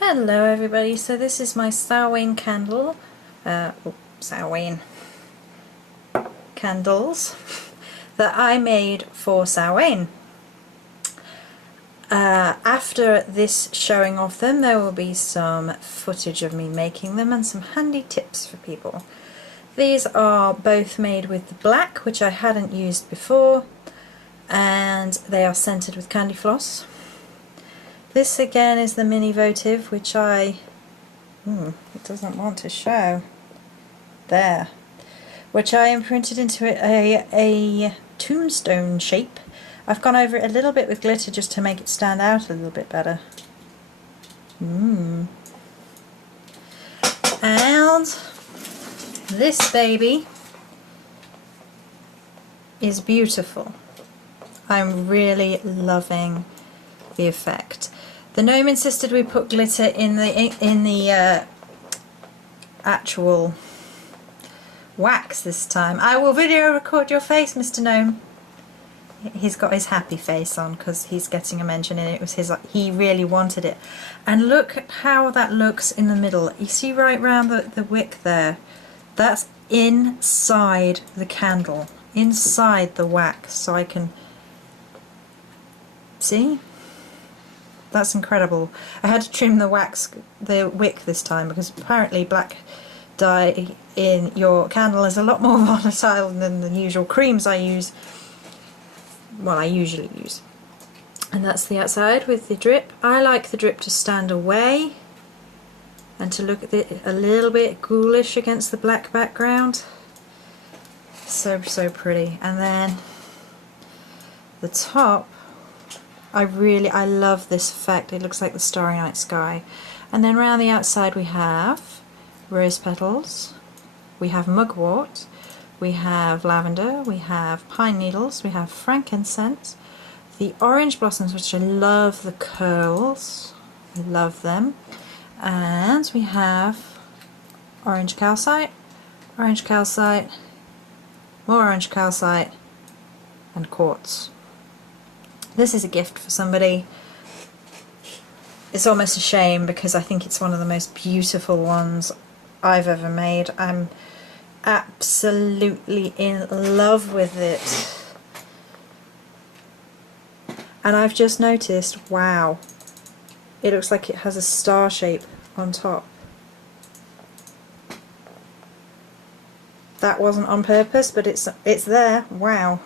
Hello everybody, so this is my Samhain candle, Samhain candles that I made for Samhain. After this showing of them, there will be some footage of me making them and some handy tips for people. These are both made with the black, which I hadn't used before, and they are scented with candy floss. This again is the mini votive, which it doesn't want to show, there, which I imprinted into it a tombstone shape. I've gone over it a little bit with glitter just to make it stand out a little bit better. And this baby is beautiful. I'm really loving the effect. The gnome insisted we put glitter in the actual wax this time. I will video record your face, Mr. Gnome. He's got his happy face on because he's getting a mention in it. It was his. He really wanted it. And look at how that looks in the middle. You see right round the wick there? That's inside the candle, inside the wax, so I can see. That's incredible. I had to trim the wick this time because apparently black dye in your candle is a lot more volatile than the usual creams I use. Well, I usually use. And that's the outside with the drip. I like the drip to stand away and to look at it a little bit ghoulish against the black background. So pretty. And then the top, I love this effect. It looks like the starry night sky. And then around the outside we have rose petals, we have mugwort, we have lavender, we have pine needles, we have frankincense, the orange blossoms, which I love the curls, I love them, and we have orange calcite, more orange calcite, and quartz. This is a gift for somebody. It's almost a shame because I think it's one of the most beautiful ones I've ever made. I'm absolutely in love with it. And I've just noticed, wow, it looks like it has a star shape on top. That wasn't on purpose, but it's there. Wow.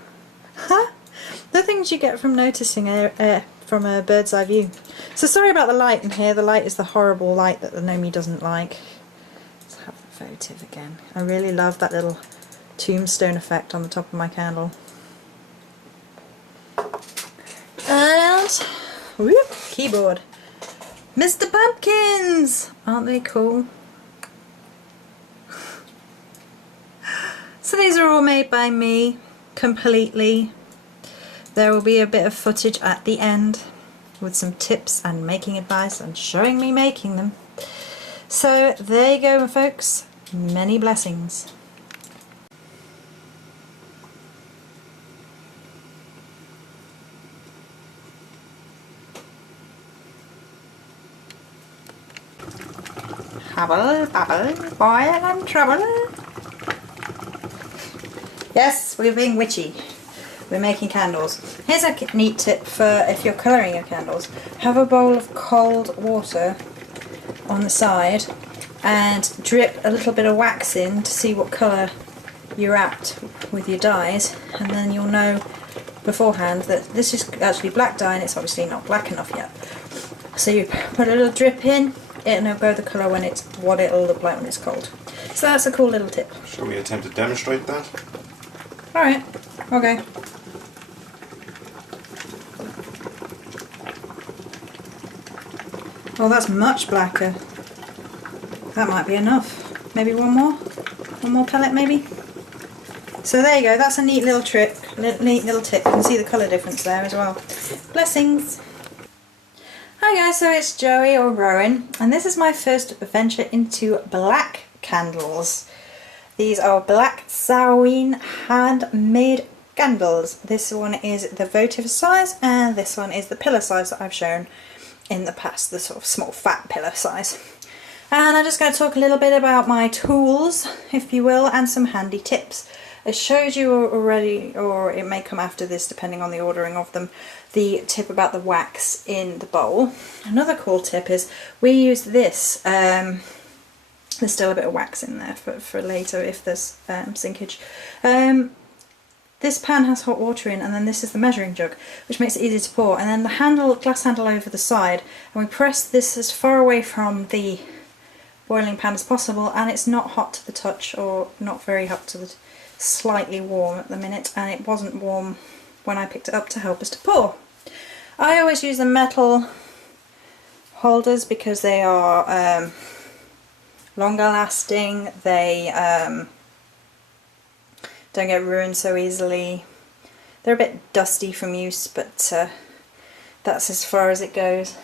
The things you get from noticing from a bird's eye view. So sorry about the light in here. The light is the horrible light that the Nomi doesn't like. Let's have the votive again. I really love that little tombstone effect on the top of my candle. And whoop, keyboard. Mr. Pumpkins! Aren't they cool? So these are all made by me completely. There will be a bit of footage at the end with some tips and making advice and showing me making them. So there you go, folks. Many blessings. Hubble, bubble, boil and trouble. Yes, we're being witchy. We're making candles. Here's a neat tip for if you're colouring your candles. Have a bowl of cold water on the side and drip a little bit of wax in to see what colour you're at with your dyes, and then you'll know beforehand that this is actually black dye and it's obviously not black enough yet. So you put a little drip in, it'll go the colour when it's what it'll look like when it's cold. So that's a cool little tip. Shall we attempt to demonstrate that? Alright, okay. Oh, that's much blacker. That might be enough. Maybe one more? One more pellet maybe? So there you go, that's a neat little trick, neat little tip. You can see the colour difference there as well. Blessings! Hi guys, so it's Joey or Rowan, and this is my first venture into black candles. These are black Samhain handmade candles. This one is the votive size and this one is the pillar size that I've shown. in the past, the sort of small fat pillar size. And I'm just going to talk a little bit about my tools, if you will, and some handy tips. I showed you already, or it may come after this depending on the ordering of them, the tip about the wax in the bowl. Another cool tip is we use this, there's still a bit of wax in there for later if there's sinkage. This pan has hot water in, and then this is the measuring jug, which makes it easy to pour, and then the handle, glass handle over the side, and we press this as far away from the boiling pan as possible, and it's not hot to the touch, or not very hot to the slightly warm at the minute, and it wasn't warm when I picked it up to help us to pour. I always use the metal holders because they are longer lasting, they don't get ruined so easily. They're a bit dusty from use, but that's as far as it goes.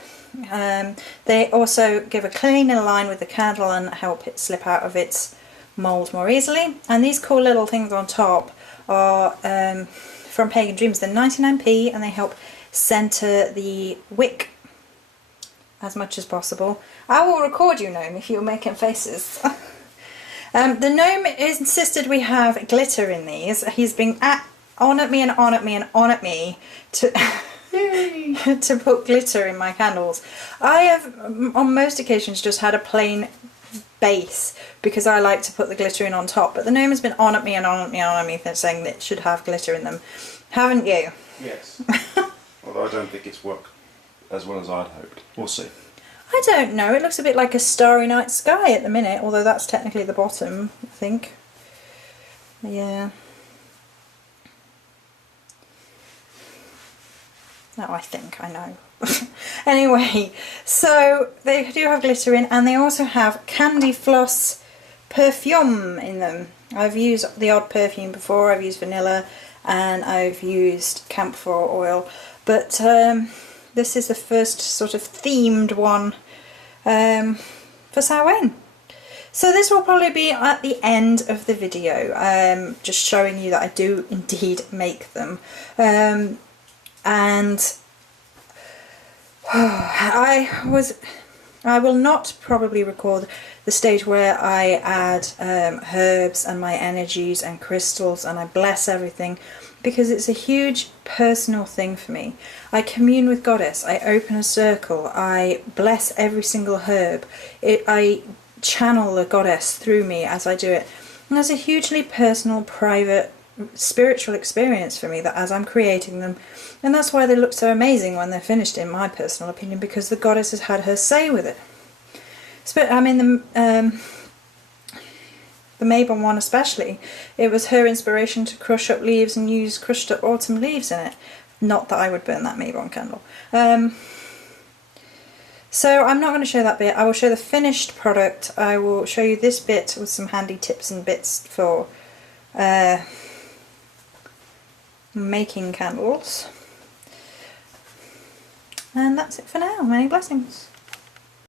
They also give a cleaner line with the candle and help it slip out of its mould more easily. And these cool little things on top are from Pagan Dreams. They're 99p, and they help centre the wick as much as possible. I will record you, Gnome, if you're making faces. The Gnome insisted we have glitter in these. He's been on at me and on at me and on at me to to put glitter in my candles. I have on most occasions just had a plain base because I like to put the glitter in on top, but the Gnome has been on at me and on at me and on at me saying that it should have glitter in them. Haven't you? Yes. Although I don't think it's worked as well as I'd hoped. We'll see. I don't know, it looks a bit like a starry night sky at the minute, although that's technically the bottom, I think. Yeah. No, I think, I know. Anyway, so they do have glitter in, and they also have candy floss perfume in them. I've used the odd perfume before, I've used vanilla, and I've used camphor oil, but this is the first sort of themed one for Samhain. So this will probably be at the end of the video, just showing you that I do indeed make them. And I will not probably record the stage where I add herbs and my energies and crystals and I bless everything, because it's a huge personal thing for me. I commune with Goddess, I open a circle, I bless every single herb, I channel the Goddess through me as I do it. And there's a hugely personal, private, spiritual experience for me that as I'm creating them, and that's why they look so amazing when they're finished, in my personal opinion, because the Goddess has had her say with it. I mean, the Mabon one especially, it was her inspiration to crush up leaves and use crushed up autumn leaves in it. Not that I would burn that Mabon candle. So I'm not going to show that bit. I will show the finished product. I will show you this bit with some handy tips and bits for making candles. And that's it for now. Many blessings.